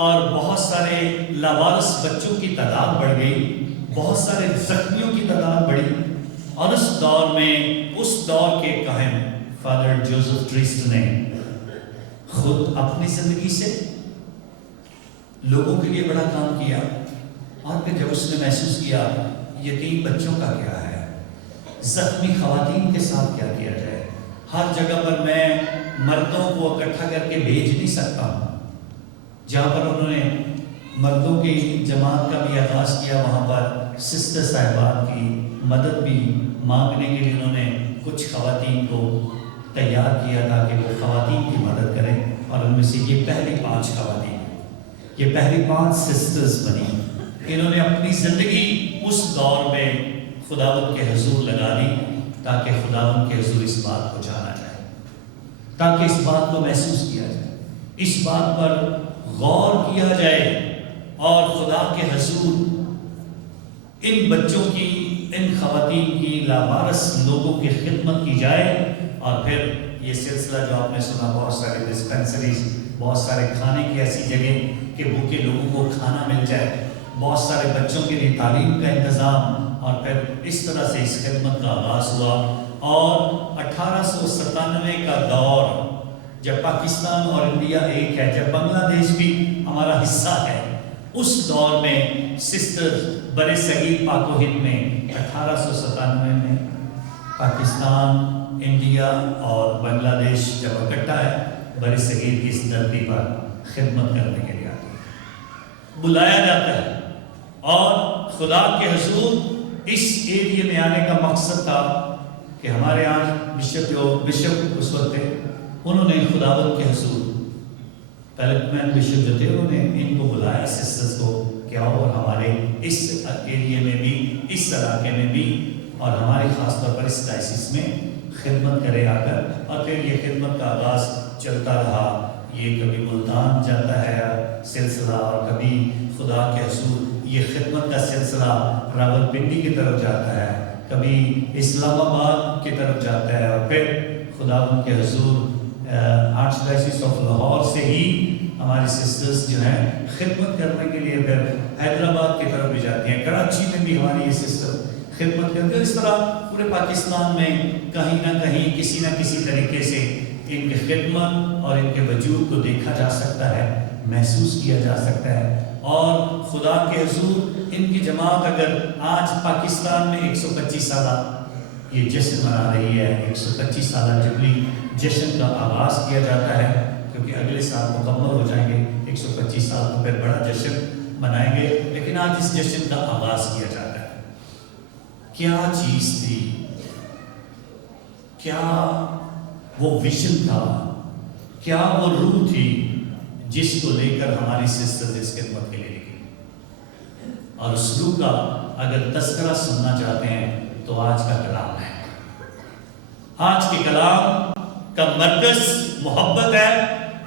اور بہت سارے لاوارث بچوں کی تعداد بڑھ گئی، بہت سارے زخمیوں کی تعداد بڑھی، اور اس دور میں اس دور کے کاہن فادر جوزف ٹریسٹ نے خود اپنی زندگی سے لوگوں کے لیے بڑا کام کیا، اور پھر جب اس نے محسوس کیا یتیم بچوں کا کیا ہے، زخمی خواتین کے ساتھ کیا کیا جائے، ہر جگہ پر میں مردوں کو اکٹھا کر کے بھیج نہیں سکتا ہوں، جہاں پر انہوں نے مردوں کی جماعت کا بھی آغاز کیا وہاں پر سسٹر صاحبات کی مدد بھی مانگنے کے لیے انہوں نے کچھ خواتین کو تیار کیا تاکہ وہ خواتین کی مدد کریں، اور ان میں سے یہ پہلی 5 خواتین، یہ پہلی 5 سسٹرز بنی۔ انہوں نے اپنی زندگی اس دور میں خداوند کے حضور لگا دی تاکہ خداوند کے حضور اس بات کو جانا جائے، تاکہ اس بات کو محسوس کیا جائے، اس بات پر غور کیا جائے، اور خدا کے حضور ان بچوں کی، ان خواتین کی، لاوارث لوگوں کی خدمت کی جائے۔ اور پھر یہ سلسلہ جو آپ نے سنا، بہت سارے ڈسپینسریز، بہت سارے کھانے کی ایسی جگہ کہ بھوکے لوگوں کو کھانا مل جائے، بہت سارے بچوں کے لیے تعلیم کا انتظام، اور پھر اس طرح سے اس خدمت کا آغاز ہوا۔ اور 1897 کا دور، جب پاکستان اور انڈیا ایک ہے، جب بنگلہ دیش بھی ہمارا حصہ ہے، اس دور میں سسٹر برے صغیر پاک و ہند میں 1897 میں پاکستان، انڈیا اور بنگلہ دیش جب اکٹھا ہے، برے صغیر کی اس دھرتی پر خدمت کرنے کے لیے آتے ہیں، بلایا جاتا ہے، اور خدا کے حضور اس ایریے میں آنے کا مقصد تھا کہ ہمارے آج بشپ اس وقت تھے، انہوں نے خداوند کے حضور پیلکمین بشپ جو تھے، انہوں نے ان کو بلایا سسٹرز کو کہ آؤ اور ہمارے اس ایریے میں بھی، اس علاقے میں بھی، اور ہمارے خاص طور پر اس ڈائسس میں خدمت کرے آ کر۔ اور پھر یہ خدمت کا آغاز چلتا رہا، یہ کبھی ملتان جاتا ہے سلسلہ، اور کبھی خدا کے حضور یہ خدمت کا سلسلہ راولپنڈی کی طرف جاتا ہے، کبھی اسلام آباد کی طرف جاتا ہے، اور پھر خداوند کے حضور آرچ ڈائسس آف لاہور سے ہی ہماری سسٹرز جو ہیں خدمت کرنے کے لیے پھر حیدرآباد کی طرف بھی جاتی ہیں، کراچی میں بھی ہماری یہ سسٹر خدمت کرتے ہیں۔ اس طرح پورے پاکستان میں کہیں نہ کہیں کسی نہ کسی طریقے سے ان کی خدمت اور ان کے وجود کو دیکھا جا سکتا ہے، محسوس کیا جا سکتا ہے۔ اور خدا کے حضور ان کی جماعت اگر آج پاکستان میں 125 سالہ یہ جشن منا رہی ہے، 125 سالہ جبلی جشن کا آغاز کیا جاتا ہے، کیونکہ اگلے سال مکمل ہو جائیں گے 125 سال، تو پھر بڑا جشن منائیں گے، لیکن آج اس جشن کا آغاز کیا جاتا ہے۔ کیا چیز تھی، کیا وہ ویژن تھا، کیا وہ روح تھی جس کو لے کر ہماری سسٹر اس خدمت کے لیے نکلی، اور اس روح کا اگر تذکرہ سننا چاہتے ہیں تو آج کا کلام ہے۔ آج کے کلام کا مرکز محبت ہے،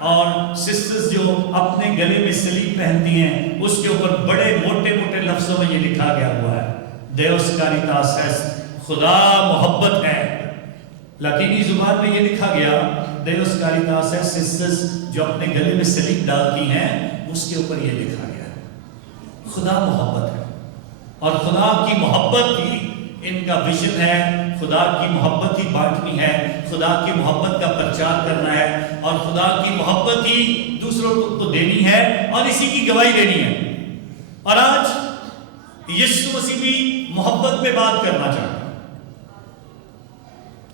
اور سسٹرز جو اپنے گلے میں سلیب پہنتی ہیں اس کے اوپر بڑے موٹے موٹے لفظوں میں یہ لکھا گیا ہوا ہے، دیوس کاریتاس ایسٹ، خدا محبت ہے۔ لاطینی زبان میں یہ لکھا گیا دیوس کاریتاس ایسٹ، سسٹرز جو اپنے گلے میں سلیب ڈالتی ہیں اس کے اوپر یہ لکھا گیا ہے خدا محبت ہے، اور خدا کی محبت ہی ان کا ویژن ہے، خدا کی محبت ہی بانٹنی ہے، خدا کی محبت کا پرچار کرنا ہے، اور خدا کی محبت ہی دوسروں کو دینی ہے اور اسی کی گواہی دینی ہے۔ اور آج یسوع مسیح بھی محبت پہ بات کرنا چاہتا ہے۔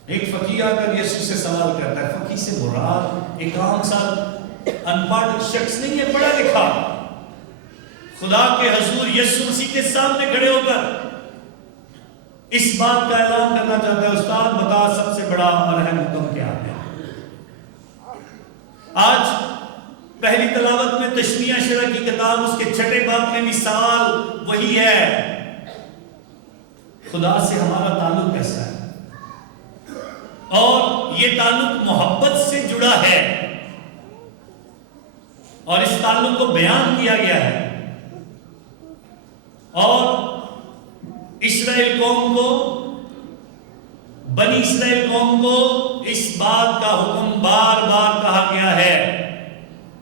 ایک فقیر آ کر یسوع سے سوال کرتا ہے، فقیر سے مراد ایک عام سا ان پڑھ شخص نہیں ہے، پڑھا لکھا، خدا کے حضور یسوع مسیح کے سامنے کھڑے ہو کر اس بات کا اعلان کرنا چاہتا ہے، استاد بتا سب سے بڑا اور اہم حکم کیا ہے؟ آج پہلی تلاوت میں تشمیہ شرح کی کتاب اس کے 6 باب میں بھی سوال وہی ہے، خدا سے ہمارا تعلق کیسا ہے؟ اور یہ تعلق محبت سے جڑا ہے، اور اس تعلق کو بیان کیا گیا ہے، اور اسرائیل قوم کو، بنی اسرائیل قوم کو اس بات کا حکم بار بار کہا گیا ہے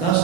10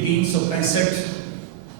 365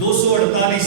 248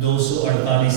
248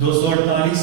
248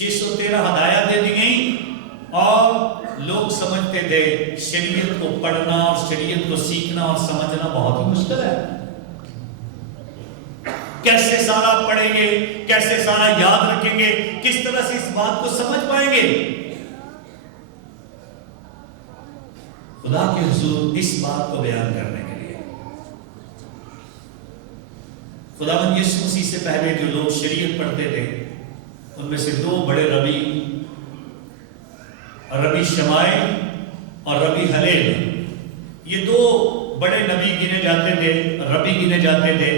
613 ہدایات دے دی گئیں اور لوگ سمجھتے تھے شریعت کو پڑھنا اور شریعت کو سیکھنا اور سمجھنا بہت ہی مشکل ہے. کیسے سارا پڑھیں گے, کیسے سارا یاد رکھیں گے, کس طرح سے اس بات کو سمجھ پائیں گے. خدا کے حضور اس بات کو بیان کرنے کے لیے خداوند یسوع مسیح سے پہلے جو لوگ شریعت پڑھتے تھے ان میں سے دو بڑے ربی شمائیل اور ربی ہلیل, یہ دو بڑے نبی گنے جاتے تھے, ربی گنے جاتے تھے,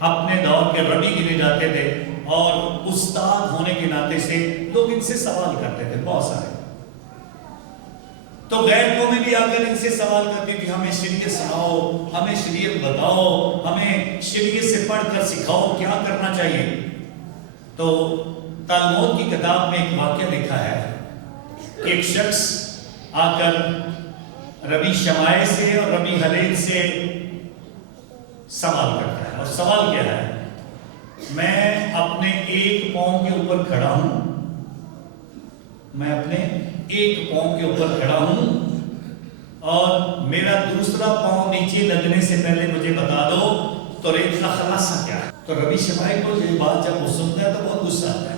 اپنے دور کے ربی گنے جاتے تھے, اور استاد ہونے کے ناطے سے لوگ ان سے سوال کرتے تھے بہت سارے. تو غیر قومیں بھی آ کر ان سے سوال کرتی تھی, ہمیں شریعت سناؤ, ہمیں شریعت بتاؤ, ہمیں شریعت سے پڑھ کر سکھاؤ کیا کرنا چاہیے. تو تالمود کی کتاب میں ایک واقعہ لکھا ہے کہ ایک شخص آ کر ربی شمائیل سے اور ربی ہلیل سے سوال کرتا ہے, اور سوال کیا ہے, میں اپنے ایک پاؤں کے اوپر کھڑا ہوں, میں اپنے ایک پاؤں کے اوپر کھڑا ہوں اور میرا دوسرا پاؤں نیچے لگنے سے پہلے مجھے بتا دو توریت کا خلاصہ کیا ہے. تو ربی شمائیل کو یہ بات جب وہ سنتا ہے تو بہت غصہ آتا ہے,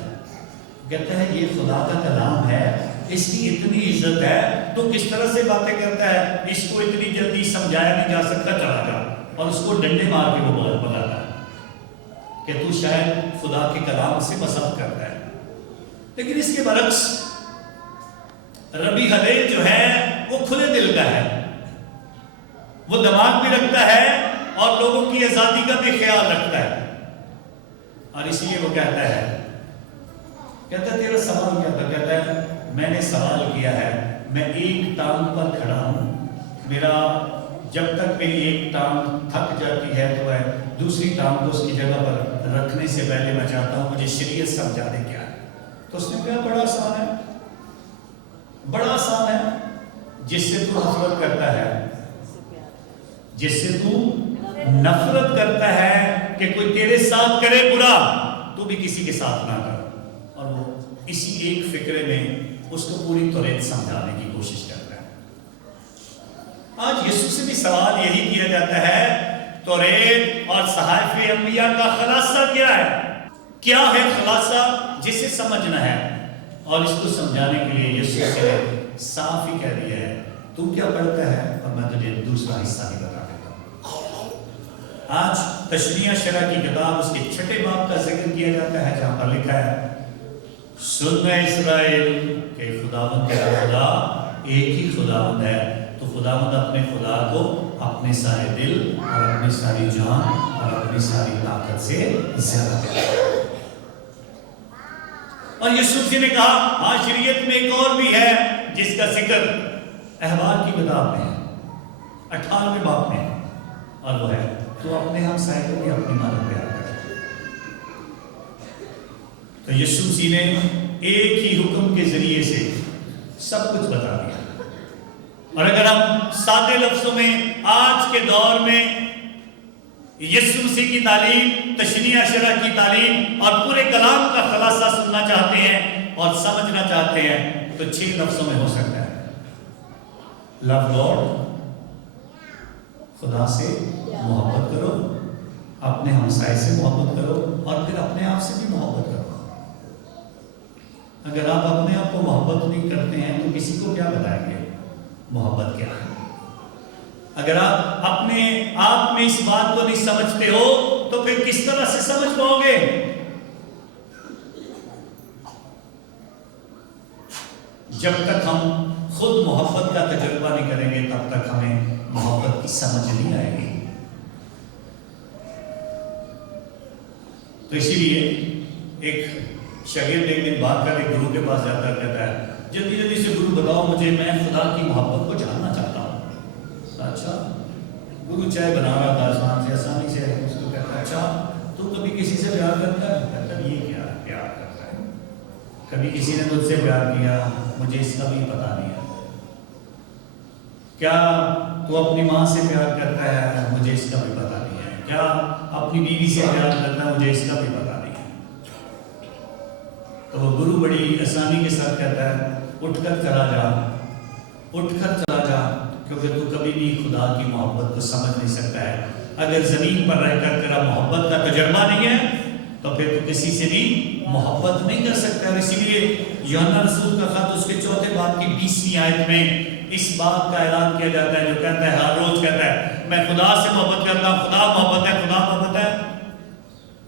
کہتا ہے یہ خدا کا کلام ہے, اس کی اتنی عزت ہے, تو کس طرح سے باتیں کرتا ہے, اس کو اتنی جلدی سمجھایا نہیں جا سکتا, چلا جا. اور اس کو ڈنڈے مار کے وہ بتاتا ہے کہ تو شاید خدا کے کلام سے مذاق کرتا ہے. لیکن اس کے برعکس ربی ہلیل جو ہے وہ کھلے دل کا ہے, وہ دماغ بھی رکھتا ہے اور لوگوں کی آزادی کا بھی خیال رکھتا ہے. اور اس لیے وہ کہتا ہے تیرا سوال کیا تھا. کہتا ہے میں نے سوال کیا ہے, میں ایک ٹانگ پر کھڑا ہوں, میرا جب تک میری ایک ٹانگ تھک جاتی ہے تو میں دوسری ٹانگ کو اس کی جگہ پر رکھنے سے پہلے میں چاہتا ہوں مجھے شریعت سمجھا دے کیا ہے. تو اس نے کہا بڑا آسان ہے, بڑا آسان ہے, جس سے تو نفرت کرتا ہے, جس سے تو نفرت کرتا ہے کہ کوئی تیرے ساتھ کرے برا تو بھی کسی کے ساتھ نہ کر. اور وہ اسی ایک فکرے میں اس کو پوری توریت سمجھانے کی کوشش کرتا ہے. آج یسوع سے بھی سوال یہی کیا جاتا ہے, توریت اور صحائف انبیاء کا خلاصہ کیا ہے, کیا ہے خلاصہ جسے سمجھنا ہے. اور اس کو سمجھانے کے لیے یسوع سے صاف ہی کہہ دیا ہے تو کیا پڑھتا ہے, اور میں تجھے دوسرا حصہ بھی بتا دیتا ہوں. آج تشریح شرح کی کتاب اس کے 6 باب کا ذکر کیا جاتا ہے جہاں پر لکھا ہے سن اے اسرائیل کہ خداوند تیرا خدا ایک ہی خداوند ہے. تو خداوند اپنے خدا کو اپنے سارے دل اور اپنی ساری جان اور اپنی ساری طاقت سے زیادہ ہے. اور یوسف جی نے کہا ہاں شریعت میں ایک اور بھی ہے جس کا ذکر احبار کی کتاب میں ہے 18ویں باب میں, اور وہ ہے تو اپنے ہمسائے کو بھی اپنی ماں پیار کرے. تو یسوع جی نے ایک ہی حکم کے ذریعے سے سب کچھ بتا دیا. اور اگر ہم سادے لفظوں میں آج کے دور میں یسوع مسیح کی تعلیم, تشریح شرح کی تعلیم اور پورے کلام کا خلاصہ سننا چاہتے ہیں اور سمجھنا چاہتے ہیں تو 6 لفظوں میں ہو سکتا ہے. لو گاڈ, خدا سے محبت کرو, اپنے ہمسائے سے محبت کرو, اور پھر اپنے آپ سے بھی محبت کرو. اگر آپ اپنے آپ کو محبت نہیں کرتے ہیں تو کسی کو کیا بتائیں گے محبت کیا ہے. اگر آپ اپنے آپ میں اس بات کو نہیں سمجھتے ہو تو پھر کس طرح سے سمجھ پاؤ گے. جب تک ہم خود محبت کا تجربہ نہیں کریں گے تب تک ہمیں محبت کی سمجھ نہیں آئے گی. تو اسی لیے ایک شاگرد ایک دن بات کر ایک گرو کے پاس جاتا کہتا ہے جلدی جلدی سے گرو بتاؤ مجھے, میں خدا کی محبت کو جاننا چاہتا ہوں. اچھا, گرو چائے بنا رہا تھا آسانی سے اس کو کہتا ہے اچھا تو کبھی کسی سے پیار کرتا ہے؟ کہتا ہے یہ کیا پیار کرتا ہے, کبھی کسی نے مجھ سے پیار کیا مجھے اس کا بھی پتا نہیں ہے. کیا تو اپنی ماں سے پیار کرتا ہے؟ مجھے اس کا بھی پتا نہیں ہے. کیا اپنی بیوی سے پیار کرتا ہے؟ مجھے اس کا بھی پتا نہیں ہے. تو تو وہ گرو بڑی آسانی کے ساتھ کہتا ہے اٹھ کر چلا جا، اٹھ کر چلا جا، کیونکہ تو کبھی بھی خدا کی محبت کو سمجھ نہیں سکتا ہے۔ اگر زمین پر رہ کر تیرا محبت کا تجربہ نہیں ہے تو پھر تو کسی سے بھی محبت نہیں کر سکتا۔ اسی لیے یوحنا رسول کا خط اس کے 4 باب کی 20ویں آیت میں اس بات کا اعلان کیا جاتا ہے، جو کہتا ہے، ہر روز کہتا ہے، میں خدا سے محبت کرتا ہوں، خدا محبت ہے، خدا محبت ہے۔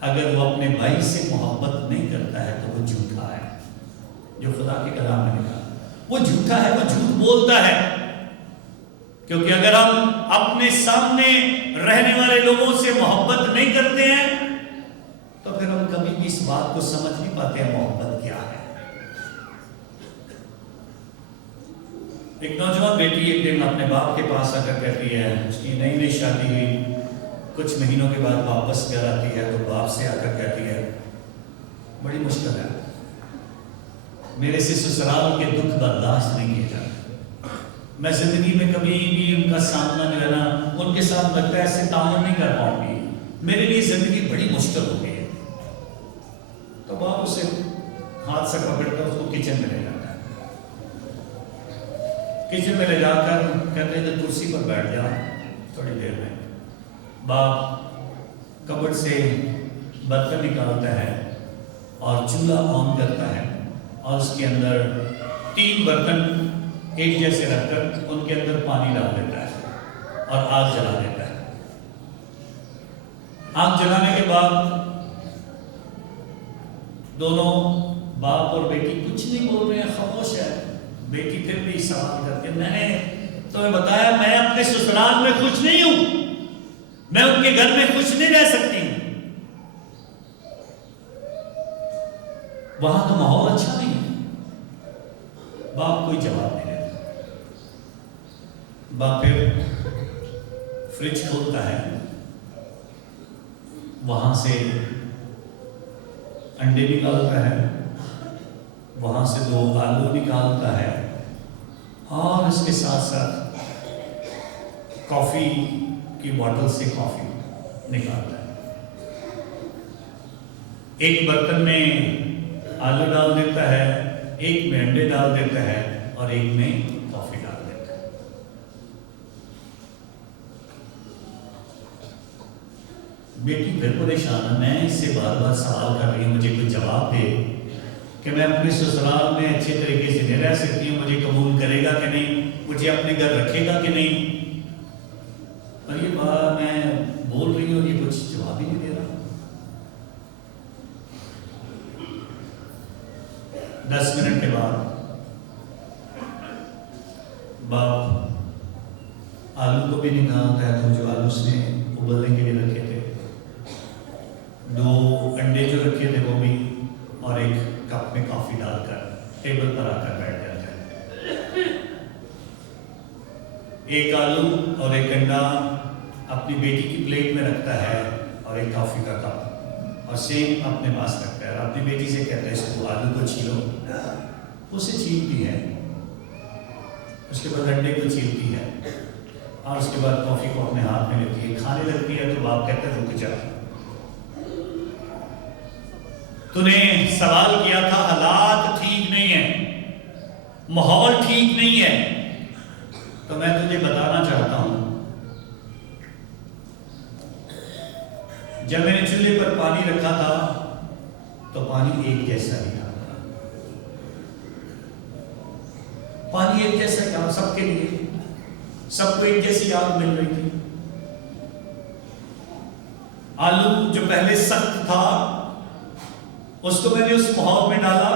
اگر وہ اپنے بھائی سے محبت نہیں کرتا ہے تو وہ جھوٹا ہے، جو خدا کے کلام میں لکھا، وہ جھوٹا ہے، وہ جھوٹ بولتا ہے۔ کیونکہ اگر ہم اپنے سامنے رہنے والے لوگوں سے محبت نہیں کرتے ہیں تو پھر ہم کبھی بھی اس بات کو سمجھ نہیں پاتے ہیں محبت کیا ہے۔ ایک نوجوان بیٹی ایک دن اپنے باپ کے پاس آ کر کہتی ہے، اس کی نئی نئی شادی ہوئی، کچھ مہینوں کے بعد واپس گھر آتی ہے تو باپ سے آ کر کہتی ہے، بڑی مشکل ہے، میرے سے سسرال کے دکھ برداشت نہیں کیے جاتے، میں زندگی میں کبھی بھی ان کا سامنا نہیں رہنا، ان کے ساتھ لگتا ہے ایسے تعامل نہیں کر پاؤں گی، میرے لیے زندگی بڑی مشکل ہو گئی ہے۔ تو باپ اسے ہاتھ سے پکڑ کر اس کو کچن میں لے جاتا ہے، کچن میں لے جا کر کہتے ہیں کہ کرسی پر بیٹھ جا تھوڑی دیر میں۔ باپ کبڑ سے برتن نکالتا ہے اور چولہا آن کرتا ہے اور اس کے اندر 3 برتن ایک جیسے رکھ کر ان کے اندر پانی ڈال دیتا ہے اور آگ جلا دیتا ہے۔ آگ جلانے کے بعد دونوں باپ اور بیٹی کچھ نہیں بول رہے ہیں، خاموش ہے۔ بیٹی پھر بھی سوال کرتی ہے، میں نے تمہیں بتایا میں اپنے سسرال میں خوش نہیں ہوں، میں ان کے گھر میں خوش نہیں رہ سکتی ہوں، وہاں کا ماحول اچھا نہیں ہے۔ باپ کوئی جواب نہیں دیتا۔ باپ پھر فریج کھولتا ہے، وہاں سے انڈے نکالتا ہے، وہاں سے 2 آلو نکالتا ہے اور اس کے ساتھ ساتھ کافی کی بوتل سے کافی نکالتا ہے۔ ایک برتن میں آلو ڈال دیتا ہے، ایک میں انڈے ڈال دیتا ہے اور ایک میں کافی ڈال دیتا ہے۔ بیٹی پھر پریشان ہے، میں اس سے بار بار سوال کر رہی ہوں، مجھے کوئی جواب دے کہ میں اپنے سسرال میں اچھے طریقے سے نہیں رہ سکتی ہوں، مجھے قبول کرے گا کہ نہیں، مجھے اپنے گھر رکھے گا کہ نہیں۔ اور یہ بات میں بول رہی ہوں، یہ کچھ جواب ہی نہیں دے رہا۔ 10 منٹ کے بعد باپ آلو کو بھی نکالتا ہے، تو جو آلو اس نے ابلنے کے لیے رکھے تھے، 2 انڈے جو رکھے تھے وہ بھی، اور ایک کپ میں کافی ڈال کر ٹیبل پر آ کر بیٹھ جاتا ہے۔ ایک آلو اور ایک انڈا اپنی بیٹی کی پلیٹ میں رکھتا ہے اور ایک کافی کا کپ اور سیم اپنے پاس رکھتا ہے اور اپنی بیٹی سے کہتا ہے، اس کو آلو کو چھیلو، اسے چھیلتی ہے، اس کے بعد انڈے کو چھیلتی ہے اور اس کے بعد کافی کو اپنے ہاتھ میں لیتی ہے، کھانے لگتی ہے۔ تو باپ کہتا ہے، رک جا، تو نے سوال کیا تھا، حالات ٹھیک نہیں ہیں، ماحول ٹھیک نہیں ہے، تو میں تجھے بتانا چاہتا ہوں، جب میں نے چولہے پر پانی رکھا تھا تو پانی ایک جیسا ہی تھا، پانی ایک جیسا ہی تھا سب کے لیے، سب کو ایک جیسی آگ مل رہی تھی۔ آلو جو پہلے سخت تھا اس کو میں نے اس ماحول میں ڈالا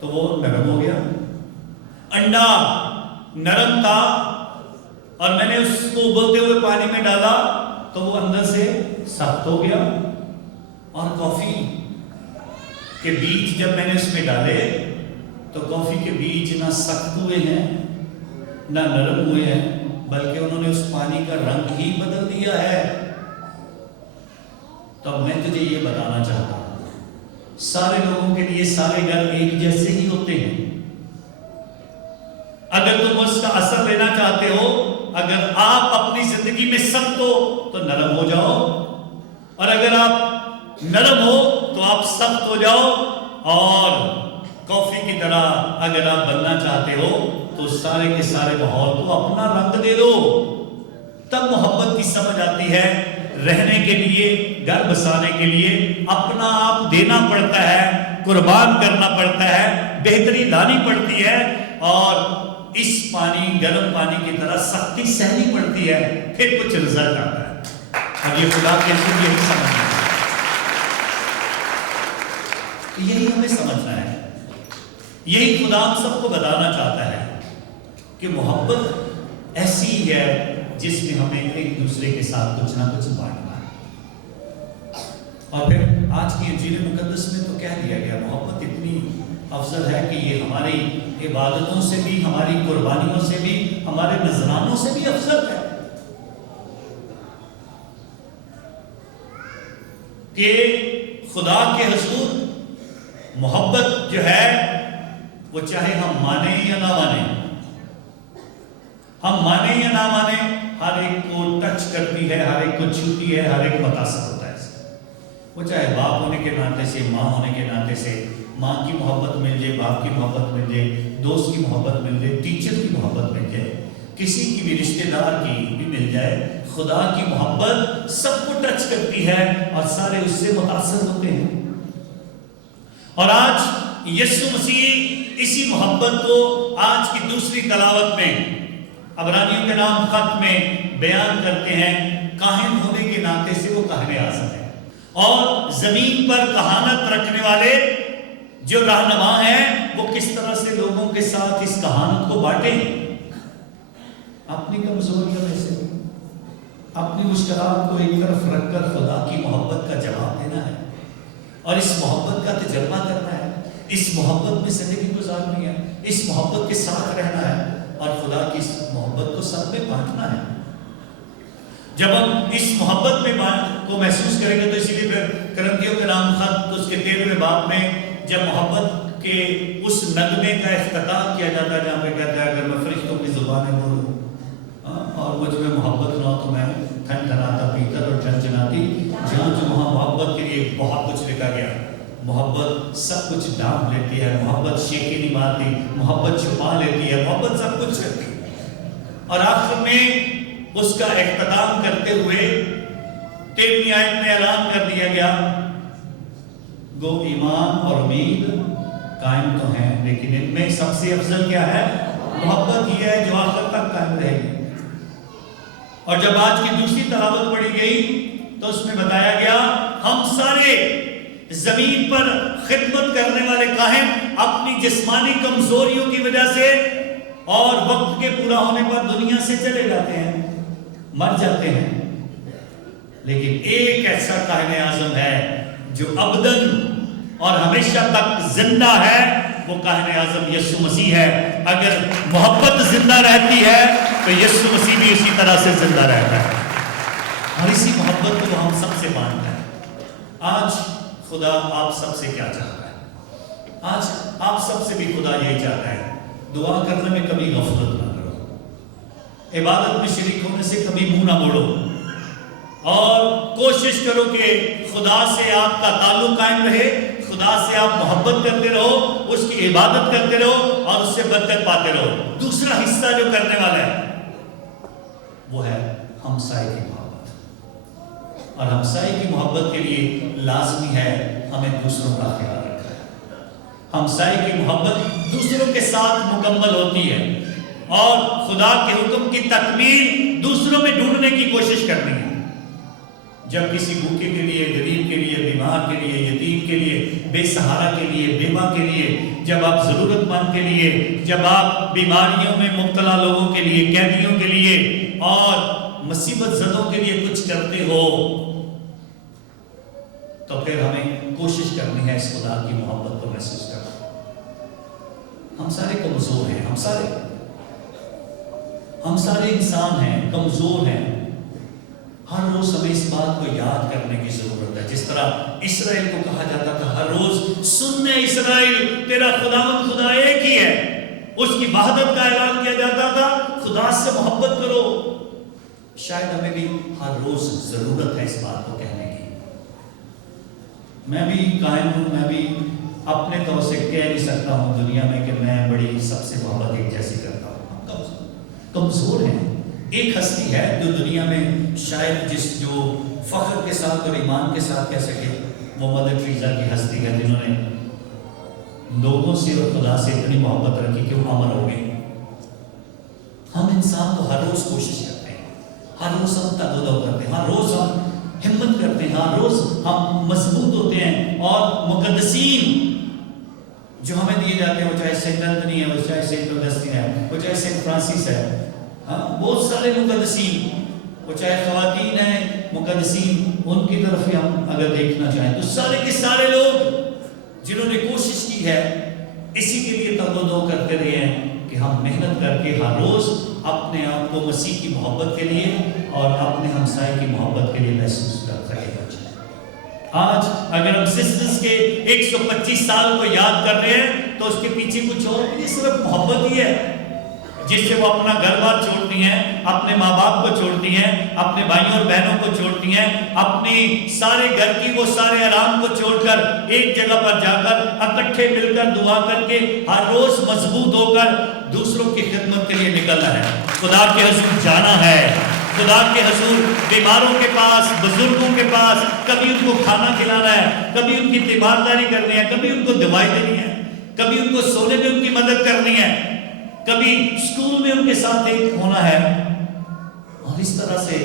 تو وہ نرم ہو گیا، انڈا نرم تھا اور میں نے اس کو ابلتے ہوئے پانی میں ڈالا تو وہ اندر سے سخت ہو گیا، اور کافی کے بیج جب میں نے اس میں ڈالے تو کافی کے بیج نہ سخت ہوئے ہیں نہ نرم ہوئے ہیں، بلکہ انہوں نے اس پانی کا رنگ ہی بدل دیا ہے۔ تو میں تجھے یہ بتانا چاہتا ہوں، سارے لوگوں کے لیے سارے گھر ایک جیسے ہی ہوتے ہیں۔ اگر تم اس کا اثر لینا چاہتے ہو، اگر آپ اپنی زندگی میں سخت ہو تو نرم ہو جاؤ، اور اگر آپ نرم ہو تو تو آپ سخت ہو جاؤ، اور کافی کی طرح اگر آپ بننا چاہتے ہو تو سارے کے سارے ماحول کو اپنا رنگ دے دو، تب محبت کی سمجھ آتی ہے۔ رہنے کے لیے، گھر بسانے کے لیے اپنا آپ دینا پڑتا ہے، قربان کرنا پڑتا ہے، بہتری لانی پڑتی ہے، اور اس پانی، گرم پانی کی طرح سختی سہنی پڑتی ہے، پھر کچھ رزلٹ آتا ہے۔ اور یہ خدا کے لیے یہی سمجھنا ہے، یہی ہمیں سمجھنا ہے، یہی خدا ہم سب کو بتانا چاہتا ہے کہ محبت ایسی ہی ہے جس میں ہمیں ایک دوسرے کے ساتھ کچھ نہ کچھ بانٹنا ہے۔ اور پھر آج کی انجیل مقدس میں تو کہہ دیا گیا محبت اتنی افضل ہے کہ یہ ہماری عبادتوں سے بھی، ہماری قربانیوں سے بھی، ہمارے نذرانوں سے بھی افضل ہے، کہ خدا کے حضور محبت جو ہے وہ چاہے ہم مانیں یا نہ مانیں، ہم مانیں یا نہ مانیں، ہر ایک کو ٹچ کرتی ہے، ہر ایک کو چھوتی ہے، ہر ایک متاثر ہوتا ہے اس سے۔ وہ چاہے باپ ہونے کے ناطے سے، ماں ہونے کے ناطے سے، ماں کی محبت مل جائے، باپ کی محبت مل جائے، دوست کی محبت مل جائے، ٹیچر کی محبت مل جائے، کسی کی بھی، رشتہ دار کی بھی مل جائے، خدا کی محبت سب کو ٹچ کرتی ہے اور سارے اس سے متاثر ہوتے ہیں۔ اور آج یسوع مسیح اسی محبت کو آج کی دوسری تلاوت میں عبرانیوں کے نام خط میں بیان کرتے ہیں۔ کاہن ہونے کے ناطے سے وہ کاہن اعظم ہے، اور زمین پر کہانت رکھنے والے جو رہنما ہیں وہ کس طرح سے لوگوں کے ساتھ اس کہانت کو بانٹیں، اپنی کمزوریوں میں سے، اپنی مشکلات کو ایک طرف رکھ کر خدا کی محبت کا جواب دینا ہے، اور اس محبت کا تجربہ کرنا ہے، اس محبت میں زندگی گزارنی ہے، اس محبت کے ساتھ رہنا ہے، اور خدا کی اس محبت کو سب میں بانٹنا ہے۔ جب ہم اس محبت میں کو محسوس کریں گے تو اسی لیے پھر کرنتھیوں کے نام خط اس کے 13ویں باب میں جب محبت کے اس نغمے کا افتتاح کیا جاتا ہے جہاں پہ کہتا ہے اگر میں فرشتوں کی زبانیں بولوں اور مجھ میں محبت نہ ہو تو میں تھن تھناتا پیتل اور جھنجھناتی، جہاں وہاں محبت کے لیے بہت کچھ لکھا گیا۔ محبت سب کچھ ڈھانپ لیتی ہے، محبت شیخی نہیں مارتی، محبت چھپا لیتی ہے، محبت سب کچھ کرتی ہے۔ اور آخر میں اس کا اختتام کرتے ہوئے 13ویں آیت میں اعلان کر دیا گیا، گو ایمان اور امید قائم تو ہیں لیکن ان میں سب سے افضل کیا ہے؟ محبت ہی ہے جو آخر تک قائم رہے گی۔ اور جب آج کی دوسری تلاوت پڑھی گئی تو اس میں بتایا گیا ہم سارے زمین پر خدمت کرنے والے کاہن اپنی جسمانی کمزوریوں کی وجہ سے اور وقت کے پورا ہونے پر دنیا سے چلے جاتے ہیں، مر جاتے ہیں، لیکن ایک ایسا کاہن اعظم ہے جو ابداً اور ہمیشہ تک زندہ ہے، وہ کاہن اعظم یسوع مسیح ہے۔ اگر محبت زندہ رہتی ہے تو یسوع مسیح بھی اسی طرح سے زندہ رہتا ہے، اور اسی محبت کو ہم سب سے مانتا ہے۔ آج خدا آپ سب سے کیا چاہتا ہے؟ آج آپ سب سے بھی خدا یہی چاہتا ہے، دعا کرنے میں کبھی غفلت نہ کرو، عبادت میں شریک ہونے سے کبھی منہ نہ موڑو، اور کوشش کرو کہ خدا سے آپ کا تعلق قائم رہے، خدا سے آپ محبت کرتے رہو، اس کی عبادت کرتے رہو اور اس سے برکت پاتے رہو۔ دوسرا حصہ جو کرنے والا ہے وہ ہے ہمسائے کی محبت، اور ہمسائے کی محبت کے لیے لازمی ہے ہمیں دوسروں کا خیال رکھنا ہے۔ ہمسائے کی محبت دوسروں کے ساتھ مکمل ہوتی ہے، اور خدا کے حکم کی تکمیل دوسروں میں ڈھونڈنے کی کوشش کرنی ہے۔ جب کسی بھوکے کے لیے، غریب کے لیے، بیمار کے لیے، یتیم کے لیے، بے سہارا کے لیے، بیوہ کے لیے، جب آپ ضرورت مند کے لیے، جب آپ بیماریوں میں مبتلا لوگوں کے لیے، قیدیوں کے لیے اور مصیبت زدوں کے لیے کچھ کرتے ہو تو پھر ہمیں کوشش کرنی ہے اس خدا کی محبت کو محسوس کرنا۔ ہم سارے کمزور ہیں، ہم سارے انسان ہیں، کمزور ہیں۔ ہر روز ہمیں اس بات کو یاد کرنے کی ضرورت ہے، جس طرح اسرائیل کو کہا جاتا تھا ہر روز سن اسرائیل تیرا خداوند خدا ایک ہی ہے، اس کی وحدت کا اعلان کیا جاتا تھا، خدا سے محبت کرو۔ شاید ہمیں بھی ہر روز ضرورت ہے اس بات کو کہنے کی، میں بھی قائم ہوں، میں بھی اپنے طور سے کہہ نہیں سکتا ہوں دنیا میں کہ میں بڑی سب سے محبت ایک جیسی کرتا ہوں. ہم کمزور ہیں. ایک ہستی ہے جو دنیا میں شاید جو فخر کے ساتھ اور ایمان کے ساتھ کہہ سکے، وہ مدر ٹریزا کی ہستی ہے، جنہوں نے لوگوں سے اور خدا سے اتنی محبت رکھی کہ وہ امر ہو گئے. ہم انسان تو ہر روز کوشش کرتے ہیں، ہر روز ہم تگودو کرتے ہیں، ہر روز ہم ہمت کرتے ہیں، ہر روز ہم مضبوط ہوتے ہیں. اور مقدسین جو ہمیں دیے جاتے ہیں، وہ چاہے سینٹ انتھونی ہے، وہ چاہے سینٹ اگسٹین ہے، وہ چاہے سینٹ فرانسس ہے، بہت سارے مقدسین، وہ چاہے خواتین ہیں مقدسین، ان کی طرف ہی ہم اگر دیکھنا چاہیں تو سارے کے سارے لوگ جنہوں نے کوشش کی ہے اسی کے لیے تگودو کرتے رہے ہیں کہ ہم محنت کر کے ہر روز اپنے آپ کو مسیح کی محبت کے لیے اور اپنے ہمسائے کی محبت کے لیے محسوس کر سکیں. آج اگر ہم سسٹرز کے 125 سال کو یاد کر رہے ہیں تو اس کے پیچھے کچھ اور نہیں، صرف محبت ہی ہے جس سے وہ اپنا گھر بار چھوڑتی ہیں، اپنے ماں باپ کو چھوڑتی ہیں، اپنے بھائیوں اور بہنوں کو چھوڑتی ہیں، اپنی سارے گھر کی وہ سارے آرام کو چھوڑ کر ایک جگہ پر جا کر اکٹھے مل کر دعا کر کے ہر روز مضبوط ہو کر دوسروں کی خدمت کے لیے نکلنا ہے، خدا کے حضور جانا ہے، خدا کے حضور بیماروں کے پاس، بزرگوں کے پاس، کبھی ان کو کھانا کھلانا ہے، کبھی ان کی تیمارداری کرنی ہے، کبھی ان کو دوائی دینی ہے، کبھی ان کو سونے میں ان کی مدد کرنی ہے، کبھی اسکول میں ان کے ساتھ ایک ہونا ہے. اور اس طرح سے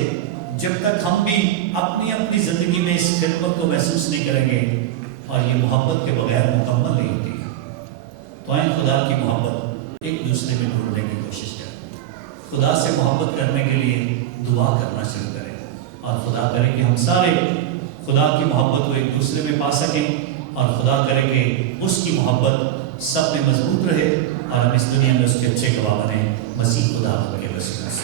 جب تک ہم بھی اپنی اپنی زندگی میں اس خدمت کو محسوس نہیں کریں گے اور یہ محبت کے بغیر مکمل نہیں ہوتی ہے، تو آئیں خدا کی محبت ایک دوسرے میں ڈھونڈنے کی کوشش کریں. خدا سے محبت کرنے کے لیے دعا کرنا شروع کریں اور خدا کرے کہ ہم سارے خدا کی محبت کو ایک دوسرے میں پا سکیں اور خدا کرے کہ اس کی محبت سب میں مضبوط رہے اور ہم اس دنیا میں اس کے اچھے گواہ بنیں. مسیح خدا کے وسیلے سے.